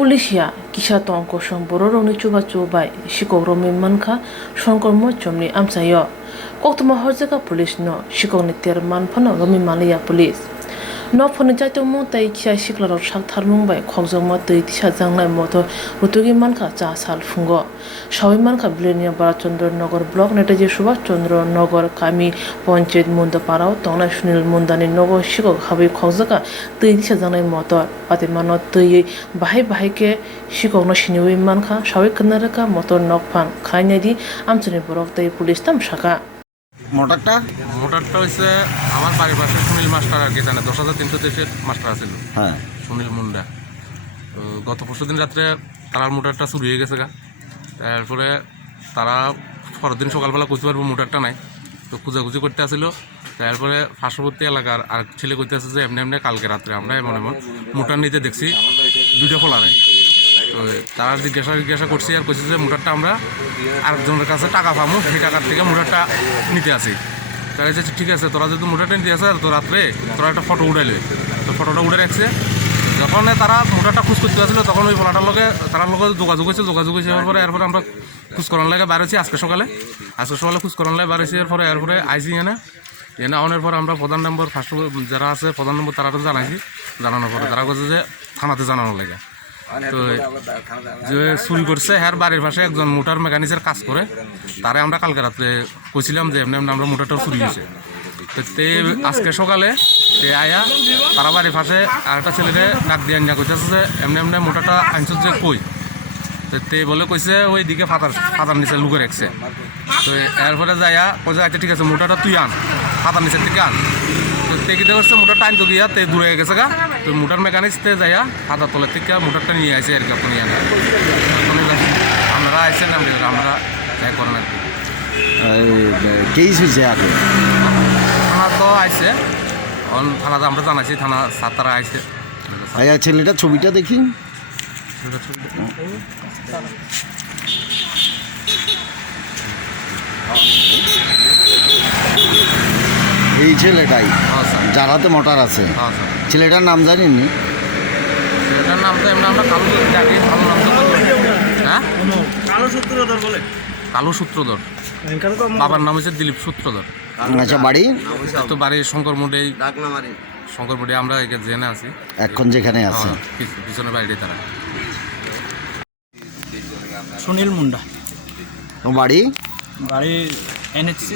Polisia kisah tong kosong bororong ni coba sikok romi manka songkor mo chomni amsayo koktuma horjaka polis no sikok ni terman phano romi malaya polis no phone jaito mo tai kisah siklar sak tharmung bai khogjong mo tui tisa jangnai moto rutugi manka cha sal fungo sawi manka blenia barachandra nagar block netaji subhash chandra nagar kami panchayat munda parao tongnai sunil mundani nogo sikok habi khogjaka tui tisa jangnai motor patimano tui bahai ke sikok no siniwi manka sawi knaraka motor nokphang khainadi amchani borok tai pulis tam saka মোটরটা হচ্ছে আমার বাড়ির পাশে Sunil master আর কি জানে 10,300 master আছিল। হ্যাঁ, সুনীল মুন্ডা। তো গত পরশুদিন রাত্রে তারার মোটরটা চুরি হয়ে গেছে গা। তারপরে তারা পরের দিন সকালবেলা কইতে পারবো মোটরটা নাই, তো খুঁজাখুঁজি করতে আসছিল। তারপরে পার্শ্ববর্তী এলাকার আর ছেলে কইতে আছে যে এমনি কালকে রাত্রে আমরা এমন মোটর নিতে দেখছি দুইটা খোলা নেই। তো তারা জিজ্ঞাসা করছি আর কইছে যে মোটরটা আমরা আরেকজনের কাছে টাকা পাবো, সেই টাকার থেকে মোটরটা নিতে আসি। তারা হচ্ছে ঠিক আছে, তোরা যদি মোটরটা নিতে আসে তো রাত্রে তোরা একটা ফটো উঠাইলে, তো ফটোটা উঠে রাখছে। যখন তারা মোটরটা খোঁজ করতে আসছিল তখন ওই ফলাটার লগে তার লগে যোগাযোগ হয়েছে এরপরে আমরা খোঁজ করার লাগে বার হয়েছি আজকে সকালে খোঁজ করার লাগে বার হয়েছি। এরপরে আইসি এনে আনার পর আমরা প্রধান নম্বর ফার্স্ট যারা আছে প্রধান নম্বর তারা জানাইছি। জানানোর পরে তারা বলছে যে থানাতে জানানোর লাগে। তো যে চুরি করছে হ্যার বাড়ির পাশে একজন মোটর মেকানিক্সের কাজ করে, তারে আমরা কালকে রাত্রে কইছিলাম যে এমনি আমরা মোটরটা চুরি হয়েছে। তো তে আজকে সকালে তে আয়া তারা বাড়ির পাশে আরেকটা ছেলেরে ডাক দিয়ে আনিয়া কইতেছে যে এমনি মোটরটা আনছ যে কই। তো তে বলে কইছে ওই দিকে ফাতার নিচে লুকে রাখছে। তো এরপরে যাইয়া কইছে আচ্ছা ঠিক আছে মোটরটা তুই আন, ফাতার নিচের দিকে আন। তো তে কিতে করছে মোটরটা আনতো গিয়া তে দূরে গেছে গা। তো মোটর মেকানিক্স তে যাইয়া ফাতার তলের থেকে মোটরটা নিয়ে আসে আর কি। আপনি আপনারা আইসেন আমরা যাই করেন আর কি। কেস হয়েছে আগে থানা তো আইসে, থানাতে আমরা জানাইছি, থানা স্যার তারা আইসে। আয়া ছেলেটা ছবিটা দেখি। এই ছেলেটাই যারাতে মোটর আছে, ছেলেটার নাম জানেননি? ছেলেটার নাম তো এমনি আমরা কালু ডাকি, ভালো নাম তো হ্যাঁ কালু সূত্রধর। বাবার নাম হচ্ছে দিলীপ সূত্রধর। আচ্ছা, বাড়ি তো বাড়ি শঙ্করমুডি আমরা জেনে আছি এখন যেখানে আছে পিছনে বাড়িতে তারা। সুনীল মুন্ডা। বাড়ি NHC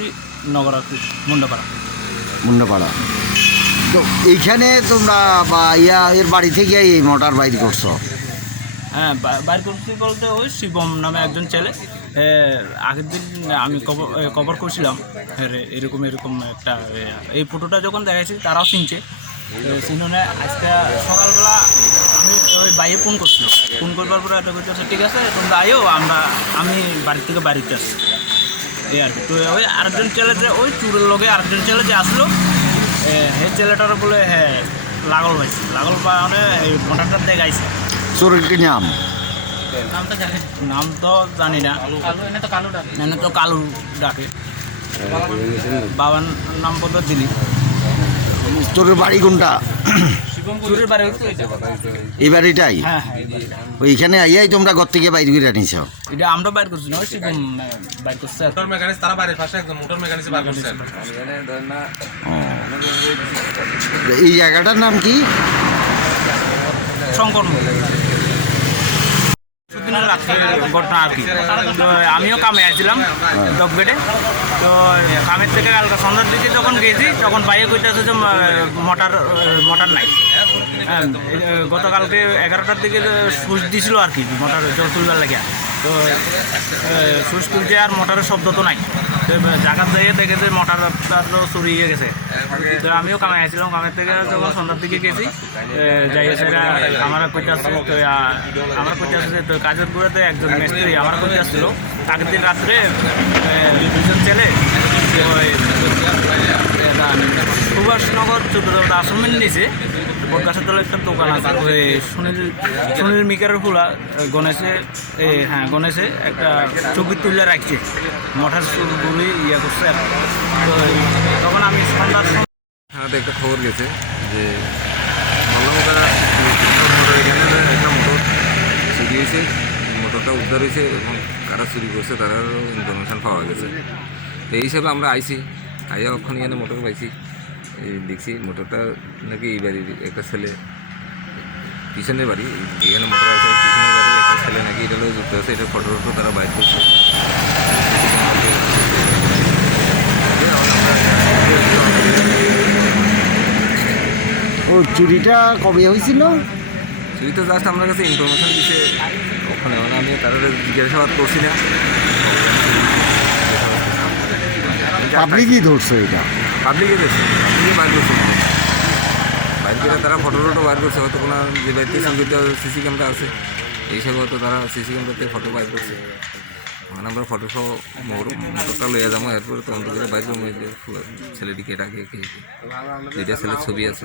নগর মুন্ডাপাড়া। তো এইখানে তোমরা এর বাড়ি থেকে এই মোটর বাইর করছো? হ্যাঁ, বাইর করছি বলতে ওই শিবম নামে একজন ছেলে। আগের দিন আমি কভার করছিলাম এরকম একটা এই ফটোটা যখন দেখাইছি তারাও চিনছে। চিনে আজকে সকালবেলা আমি ওই বাইরে ফোন করবার পরে একটা বলতেছে ঠিক আছে তোমরা আয়ো, আমি বাড়ির থেকে বাড়িতে আসছি এই আর কি। তো ওই আরেকজন ছেলে যে ওই চুরের লগে আরেকজন ছেলে যে আসলো, সেই ছেলেটার বলে হ্যাঁ লাগল বা মানে এই মোটরটার দেখাইছে। চোরের কি নাম? নাম তো জানি না, এনে তো কালু ডাকে। বাবার নাম বলতো দিলীপ। চোরের বাড়ি কোনটা? চুরের বাড়ি এই বাড়িটাই? হ্যাঁ, ওইখানে আইয়াই তোমরা ঘর থেকে বাইর করে আনিস? এটা আমরা বাইর করছি না, ওই শিবম বাইর করছে। মোটর মেকানিক্স তারা বাড়ির পাশে একদম মোটর মেকানিক্স বার করছে। এই জায়গাটার নাম কি? শঙ্কর ঘটনা আর কি। আমিও কামে আসছিলাম ডকবেটে। তো কামের থেকে কালকে সন্ধ্যার দিকে যখন গেছি তখন বাইরে কইতেছে যে মোটর নাই। গতকালকে 11টার দিকে সুইচ দিছিল আর কি মোটর জল তুলবার লাগে। তো সুইচ তুলছে আর মোটরের শব্দ তো নাই। তো জায়গার যাইয়ে দেখে যে মোটরটা তো চুরি হয়ে গেছে। তো আমিও কামে আসছিলাম, কামের থেকে যখন সন্ধ্যার দিকে গেছি যাই সেটা আমার কইতে আসছে। তো আমার কইতে আসছে তো কাজের গুঁড়াতে একজন মিস্ত্রি আমার কইতে আসছিল আগের দিন রাত্রে দুজন ছেলে ওই সুভাষনগর চতুর্থ আশ্রমের নিচে বটগাছের তলে একটা দোকান আছে, ওই সুনীল মিকারের ফুলা গণেশে একটা ছবি তুলে রাখছে মোটর চুরি করছে। তো তখন আমি সন্ধ্যার একটা খবর গেছে যে বললাম এখানে একটা মোটর হয়েছে, মোটরটা উদ্ধার হয়েছে এবং কারা চুরি করছে তারারও ইনফরমেশান পাওয়া গেছে। তো এই হিসাবে আমরা আইছি, আইয়া ওখানে এনে মোটর পাইছি, এই দেখছি মোটরটা নাকি এই বাড়ির একটা ছেলে, পিছনের বাড়ি যেখানে মোটর আছে পিছনের বাড়ির একটা ছেলে নাকি এটা যুক্ত আছে, এটার ফটো তারা বাইর করছে। ও চুরিটা কবে হয়েছিল? চুরি তো জাস্ট আমার কাছে ইনফরমেশান দিচ্ছে ওখানে, মানে আমি তারা জিজ্ঞাসাবাদ করছি না। পাবলিকই ধরছে এটা? পাবলিকে দেখছে, পাবলিকে বাইর করছে, বাইর করে তারা ফটো বাইর করছে। হয়তো কোনো যে বাড়িতে সিসি ক্যামেরা আছে এই হিসাবে হয়তো তারা সিসি ক্যামেরাতে ফটো বাইর করছে। মানে আমরা ফটো সহ মোটরটা লইয়া যাবো, এরপরে তদন্ত করে বাইর করবো ছেলেটিকে ডাকে, দুইটা ছেলের ছবি আছে।